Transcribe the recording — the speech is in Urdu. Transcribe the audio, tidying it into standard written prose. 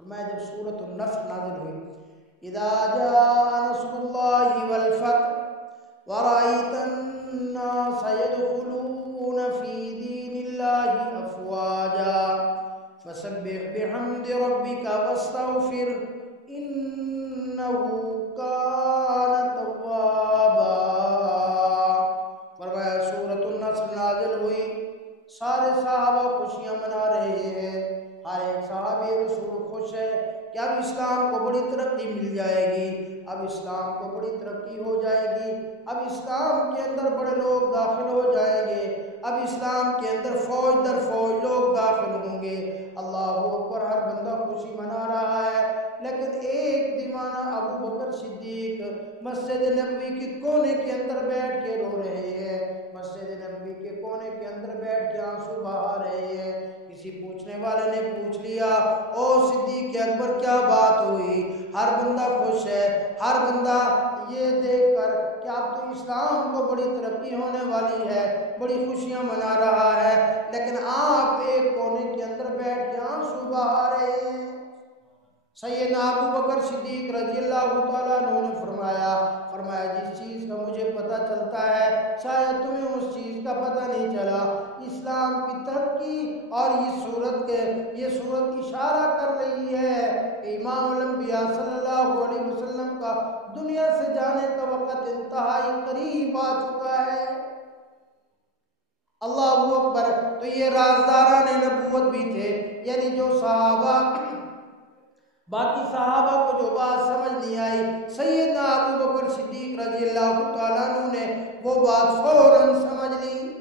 فرمایا جب سورۃ النصر نازل ہوئی، اذا جاء نصر اللہ والفتح ورأیت الناس يدخلون في دین اللہ افواجا فسبح بحمد ربک واستغفر انہ کان توابا۔ فرمایا سورۃ النصر نازل ہوئی، سارے صحابہ خوشیاں منا رہے ہیں، ہر ایک صحابی رسول خوش ہے کہ اب اسلام کو بڑی ترقی مل جائے گی، اب اسلام کو بڑی ترقی ہو جائے گی، اب اسلام کے اندر بڑے لوگ داخل ہو جائیں گے، اب اسلام کے اندر فوج در فوج لوگ داخل ہوں گے۔ اللہ اکبر، ہر بندہ خوشی منا رہا ہے، لیکن ایک دیوانہ ابو بکر صدیق مسجد نبوی کے کونے کے اندر بیٹھ کے رو رہے ہیں، مسجد نبوی کے کونے کے اندر بیٹھ کے آنسو بہا رہے ہیں۔ کسی پوچھنے والے نے پوچھ لیا، او صدیق اکبر کیا بات ہوئی؟ ہر بندہ خوش ہے، ہر بندہ یہ دیکھ کر کہ اب تو اسلام کو بڑی ترقی ہونے والی ہے، بڑی خوشیاں منا رہا ہے، لیکن آپ ایک کونے کے اندر بیٹھ کے آنسو بہا رہے ہیں۔ سیدنا ابو بکر صدیق رضی اللہ تعالیٰ عنہ نے فرمایا جس چیز کا مجھے پتہ چلتا ہے شاید تمہیں اس چیز کا پتہ نہیں چلا، اسلام کی ترقی اور یہ صورت اشارہ کر رہی ہے کہ امام الانبیاء صلی اللہ علیہ وسلم کا دنیا سے جانے کا وقت انتہائی قریب آ چکا ہے۔ اللہ اکبر، تو یہ رازداران نبوت بھی تھے، یعنی جو صحابہ، باقی صحابہ کو جو بات سمجھ نہیں آئی، سیدنا ابو بکر صدیق رضی اللہ تعالیٰ عنہ نے وہ بات فوراً سمجھ لی۔